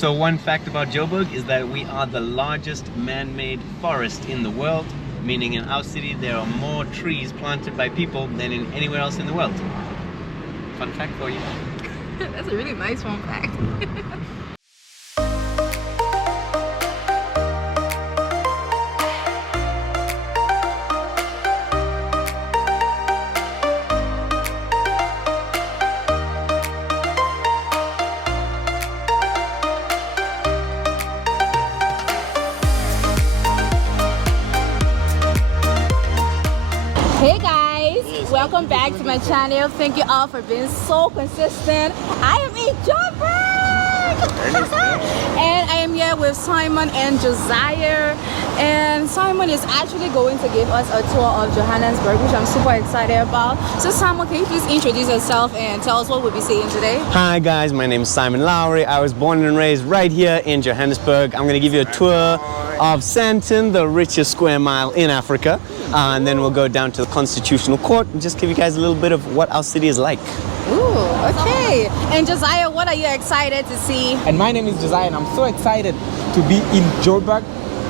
So one fact about Joburg is that we are the largest man-made forest in the world, meaning in our city there are more trees planted by people than in anywhere else in the world. Fun fact for you. That's a really nice fun fact. Hey guys, welcome back to my channel. Thank you all for being so consistent. I am in Joburg and I am here with Simon and Josiah, and Simon is actually going to give us a tour of Johannesburg, which I'm super excited about. So Simon, can you please introduce yourself and tell us what we'll be seeing today? Hi guys, my name is Simon Lowry. I was born and raised right here in Johannesburg. I'm going to give you a tour of Sandton, the richest square mile in Africa, and then we'll go down to the Constitutional Court and just give you guys a little bit of what our city is like. Ooh, okay. And Josiah, what are you excited to see? And my name is Josiah and I'm so excited to be in Joburg.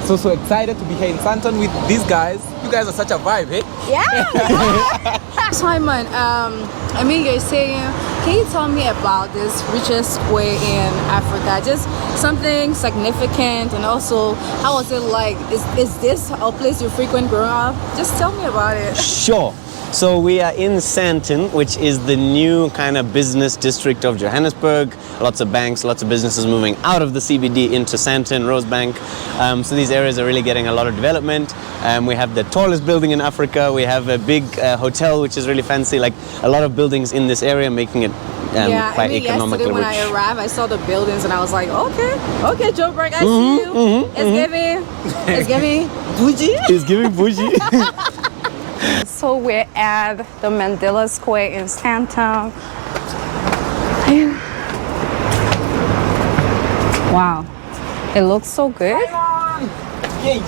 So excited to be here in Sandton with these guys. You guys are such a vibe, eh? Yeah. Simon, I mean, you're saying, can you tell me about this richest square in Africa? Just something significant, and also how was it like? Is this a place you frequent growing up? Just tell me about it. Sure. So we are in Sandton, which is the new kind of business district of Johannesburg. Lots of banks, lots of businesses moving out of the CBD into Sandton, Rosebank. So these areas are really getting a lot of development. We have the tallest building in Africa. We have a big hotel, which is really fancy. Like a lot of buildings in this area, making it quite economically yesterday when rich. I arrived, I saw the buildings and I was like, okay, Joburg, I see you. It's giving bougie. It's giving bougie. So we're at the Mandela Square in Sandton. Wow, it looks so good. Yeah.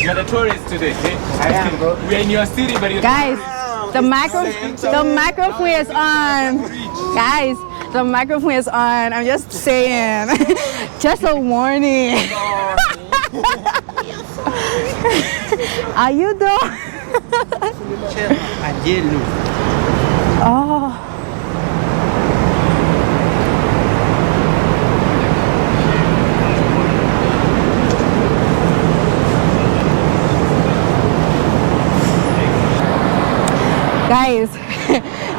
You're the tourist today, eh? I am, bro. We're in your city, but you're Guys, the microphone is on. Guys, the microphone is on. I'm just saying. Just a warning. Are you though? Oh. Guys,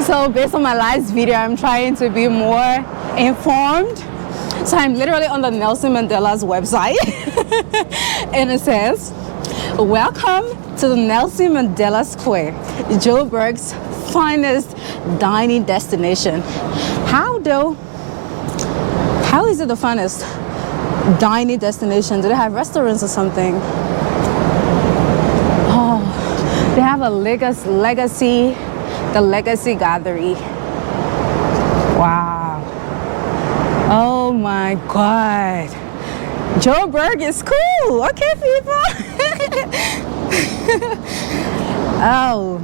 so based on my last video, I'm trying to be more informed. So I'm literally on the Nelson Mandela's website and it says, welcome to the Nelson Mandela Square, Joburg's finest dining destination. How is it the finest dining destination? Do they have restaurants or something? Oh, they have a legacy gallery. Wow. Oh my God. Joburg is cool. Okay, people. Oh.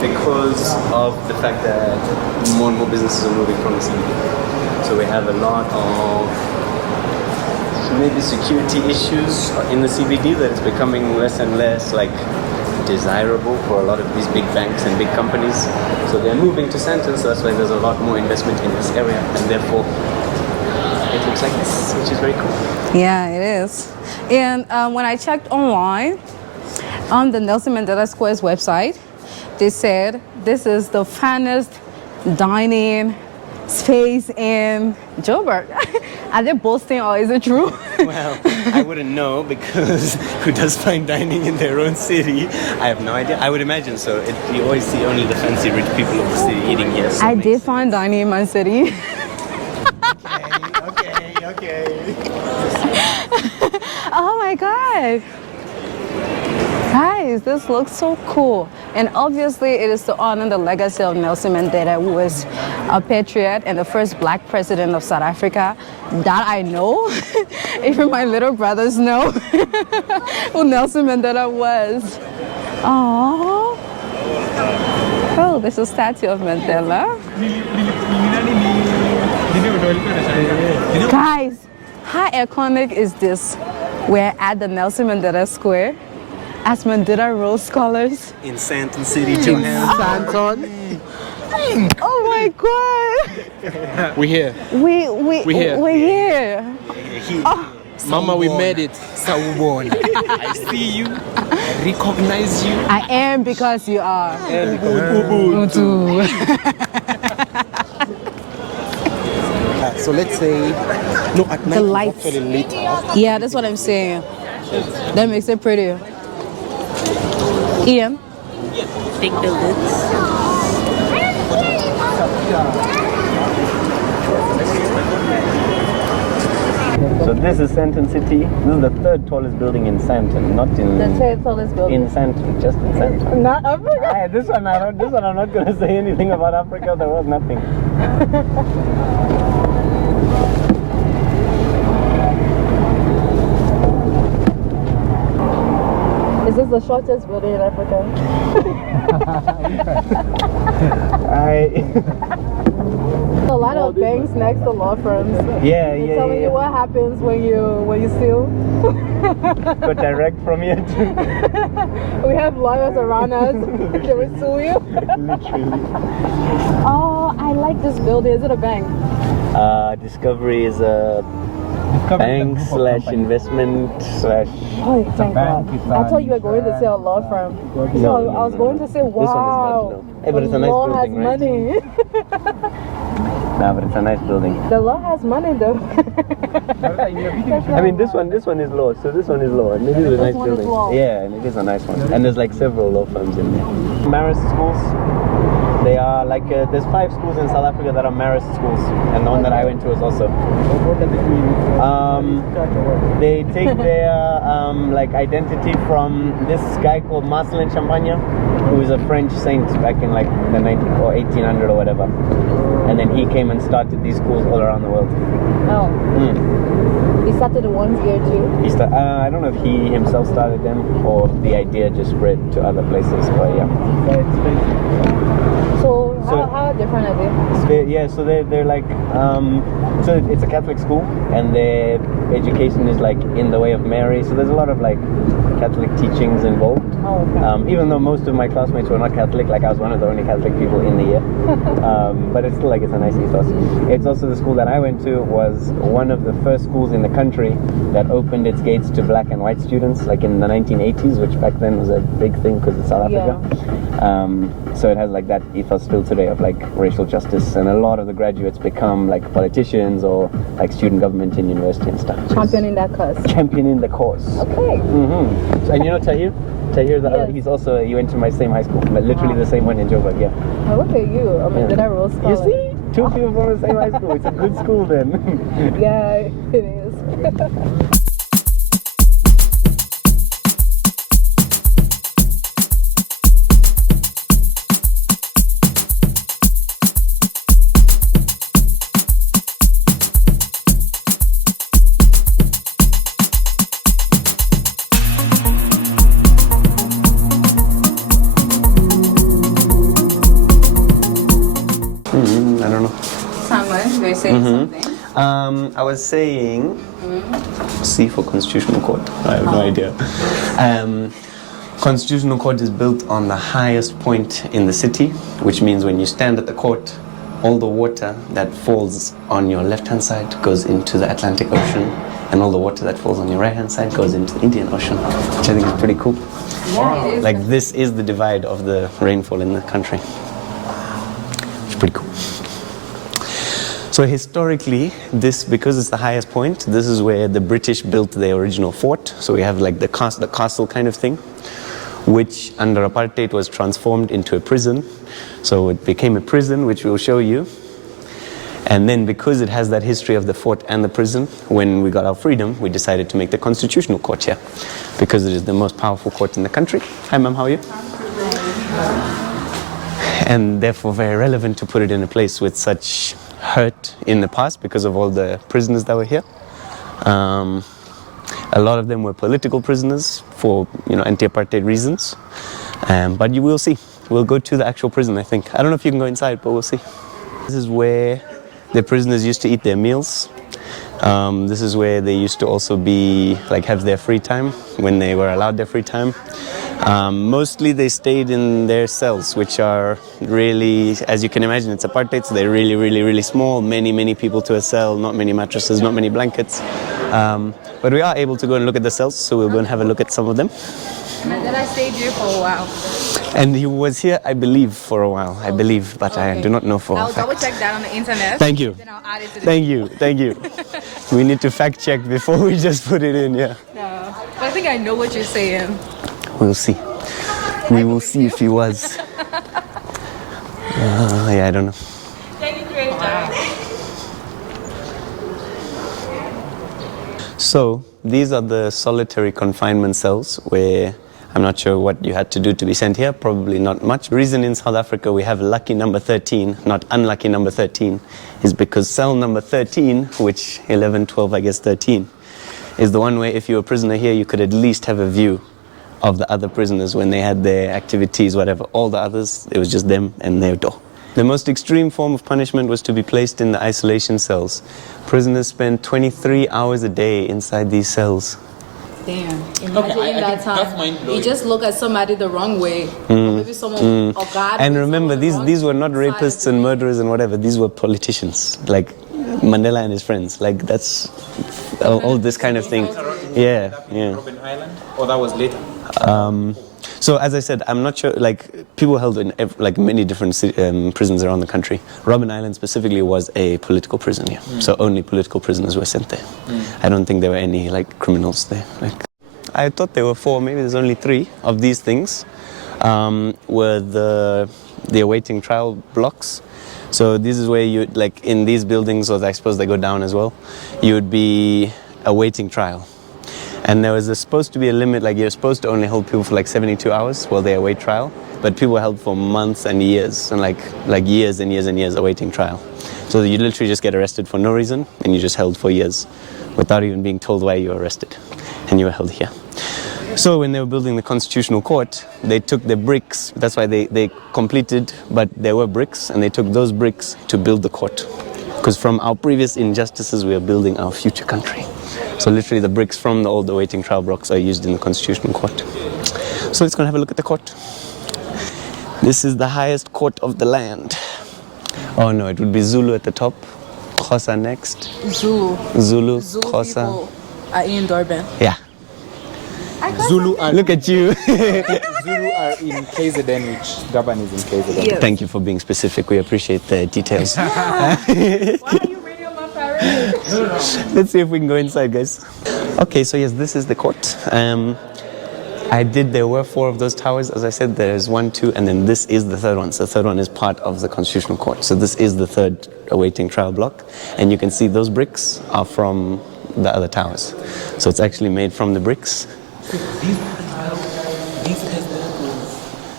Because of the fact that more and more businesses are moving from the CBD. So we have a lot of maybe security issues in the CBD that it's becoming less and less like desirable for a lot of these big banks and big companies. So they're moving to Sandton, so that's why there's a lot more investment in this area, and therefore it looks like this, which is very cool. Yeah, it is. And when I checked online on the Nelson Mandela Square's website, they said this is the finest dining space in Joburg. Are they boasting or is it true? Well, I wouldn't know, because who does fine dining in their own city? I have no idea. I would imagine so. You always see only the fancy rich people of the city eating here. So I did fine dining in my city. Okay. Oh my God. Guys, this looks so cool. And obviously, it is to honor the legacy of Nelson Mandela, who was a patriot and the first black president of South Africa. That I know. Even my little brothers know who Nelson Mandela was. Aww. Oh, there's a statue of Mandela. Guys, how iconic is this? We're at the Nelson Mandela Square as Mandela Rose Scholars. In Sandton City, Johannesburg. Oh my God! We're here. We're here. Oh. Mama, we made it. Sawubona. I see you. I recognize you. I am because you are. Ubuntu. So let's say, no, at night The lights. it's actually lit up. Yeah, that's what I'm saying. That makes it prettier. Ian? Take the lids. So this is Sandton City. This is the third tallest building in Sandton, not in... The third tallest building. In Sandton, just in Sandton. Not Africa? This one I'm not going to say anything about Africa. There was nothing. Is this the shortest building in Africa? A lot of banks next to law firms. Yeah, They're telling you what happens when you steal. Go direct from here to... We have lawyers around us. They will sue you. Literally. Oh, I like this building. Is it a bank? Discovery is a bank / investment / Oh, thank God. I thought you were going to say a law firm. So I was going to say, wow. This one is not, no. Hey, but it's a nice law building, has right? money. Nah, but it's a nice building. The law has money though. I mean, this one is law, so this one is law, and it is a nice one is building. law. Yeah, and it is a nice one. And there's like several law firms in there. Marist schools. They are like there's 5 schools in South Africa that are Marist schools, and the one that I went to was also. They take their like identity from this guy called Marcelin Champagne, who is a French saint back in like the 19 or 1800 or whatever, and then he came and started these schools all around the world. Oh. He started the ones here too? I don't know if he himself started them or the idea just spread to other places, but yeah. So how different are they? So they're like so it's a Catholic school, and their education is like in the way of Mary. So there's a lot of like Catholic teachings involved. Oh, okay. Even though most of my classmates were not Catholic, like I was one of the only Catholic people in the year. But it's still like it's a nice ethos. It's also the school that I went to was one of the first schools in the country that opened its gates to black and white students, like in the 1980s, which back then was a big thing because it's South Africa. So it has like that ethos still today of like racial justice, and a lot of the graduates become like politicians or like student government in university and stuff. Championing that cause. Championing the cause. Okay. So, and you know Tahir? Tahir, Yes. he went to my same high school, but literally the same one in Joburg, yeah. Oh, look at you. I mean, did I roll scholar? You see? 2 people from the same high school. It's a good school then. Yeah, it is. I don't know. Someone, you're saying something. I was saying, C for Constitutional Court. I have no idea. Constitutional Court is built on the highest point in the city, which means when you stand at the court, all the water that falls on your left-hand side goes into the Atlantic Ocean, and all the water that falls on your right-hand side goes into the Indian Ocean, which I think is pretty cool. Yeah, it is. Like this is the divide of the rainfall in the country. It's pretty cool. So historically, because it's the highest point, this is where the British built their original fort. So we have like the castle kind of thing, which under apartheid was transformed into a prison. So it became a prison, which we'll show you. And then because it has that history of the fort and the prison, when we got our freedom, we decided to make the Constitutional Court here, because it is the most powerful court in the country. Hi ma'am, how are you? and therefore very relevant to put it in a place with such hurt in the past because of all the prisoners that were here. A lot of them were political prisoners for anti-apartheid reasons, but you will see. We'll go to the actual prison, I think. I don't know if you can go inside, but we'll see. This is where the prisoners used to eat their meals. This is where they used to also have their free time, when they were allowed their free time. Mostly they stayed in their cells, which are really, as you can imagine, it's apartheid, so they're really, really, really small. Many people to a cell, not many mattresses, not many blankets. But we are able to go and look at the cells, so we'll go and have a look at some of them. Mandela stayed here for a while. And he was here, I believe, for a while. I believe, but Okay. I do not know for a I'll fact. double check that on the internet. Thank you. Then I'll add it to the Thank you. We need to fact check before we just put it in, yeah. No, but I think I know what you're saying. We'll see. We will see if he was. Yeah, I don't know. Thank you, Creator. So these are the solitary confinement cells where I'm not sure what you had to do to be sent here, probably not much. The reason in South Africa we have lucky number 13, not unlucky number 13, is because cell number 13, which 11, 12, I guess 13, is the one where if you were a prisoner here, you could at least have a view of the other prisoners when they had their activities, whatever. All the others, it was just them and their door. The most extreme form of punishment was to be placed in the isolation cells. Prisoners spent 23 hours a day inside these cells. Damn. Imagine I in that think that's time, mind-blowing. you just look at somebody the wrong way. Or maybe someone, or God. And with remember, someone the wrong these were not side rapists of and the- murderers and whatever. These were politicians, like Mandela and his friends. Like that's all this kind of thing. Yeah. Robben Island, or that was later? So as I said, I'm not sure. Like people held in many different prisons around the country. Robben Island specifically was a political prison. Yeah. So only political prisoners were sent there. I don't think there were any criminals there. I thought there were 4. Maybe there's only 3 of these things. Were the awaiting trial blocks. So this is where you in these buildings, or I suppose they go down as well. You would be awaiting trial. And there was supposed to be a limit, you're supposed to only hold people for 72 hours while they await trial, but people were held for months and years, and years and years and years awaiting trial. So you literally just get arrested for no reason, and you're just held for years without even being told why you were arrested, and you were held here. So when they were building the Constitutional Court, they took the bricks, that's why they completed, but there were bricks, and they took those bricks to build the court. Because from our previous injustices, we are building our future country. So literally the bricks from the old awaiting trial blocks are used in the Constitutional Court. So let's go and have a look at the court. This is the highest court of the land. Oh no, it would be Zulu at the top, Xhosa next. Zulu. Zulu, Zulu Xhosa. people are in Durban. Yeah. Zulu are, Look at you. Zulu are in KZN, which Durban is in KZN. Yes. Thank you for being specific. We appreciate the details. Why are you reading on my parade? Let's see if we can go inside, guys. Okay, so yes, this is the court. There were 4 of those towers. As I said, there's 1, 2, and then this is the 3rd one. So the 3rd one is part of the Constitutional Court. So this is the 3rd awaiting trial block. And you can see those bricks are from the other towers. So it's actually made from the bricks. This has a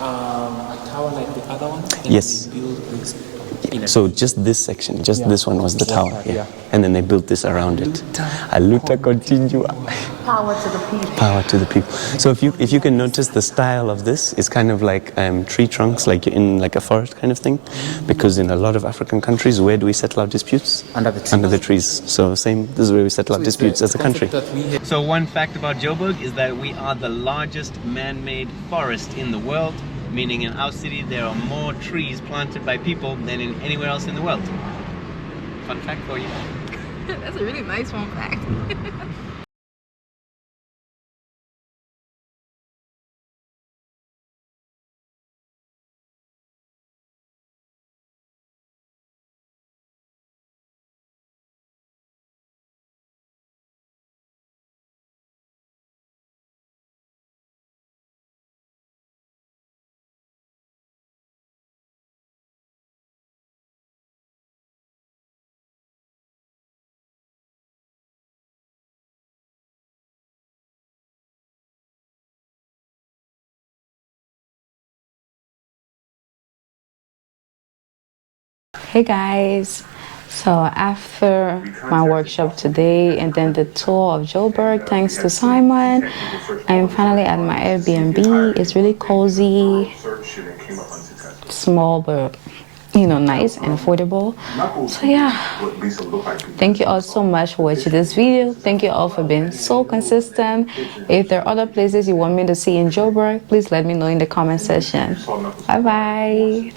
tower like the other one? And Yes. they build this in a So just this section, just Yeah. this one was the Yeah, tower. yeah. And then they built this around it. A luta continua. Power to the people. Power to the people. So if you can notice, the style of this is kind of like tree trunks, like you're in a forest kind of thing, because in a lot of African countries, where do we settle our disputes? Under the trees. Under the trees. So same. This is where we settle our disputes as a country. So one fact about Joburg is that we are the largest man-made forest in the world, meaning in our city there are more trees planted by people than in anywhere else in the world. Fun fact for you. That's a really nice one fact. Hey guys, so after my workshop today and then the tour of Joburg, thanks to Simon, I'm finally at my Airbnb. It's really cozy, small but nice and affordable. So yeah, thank you all so much for watching this video. Thank you all for being so consistent. If there are other places you want me to see in Joburg, please let me know in the comment section. Bye bye.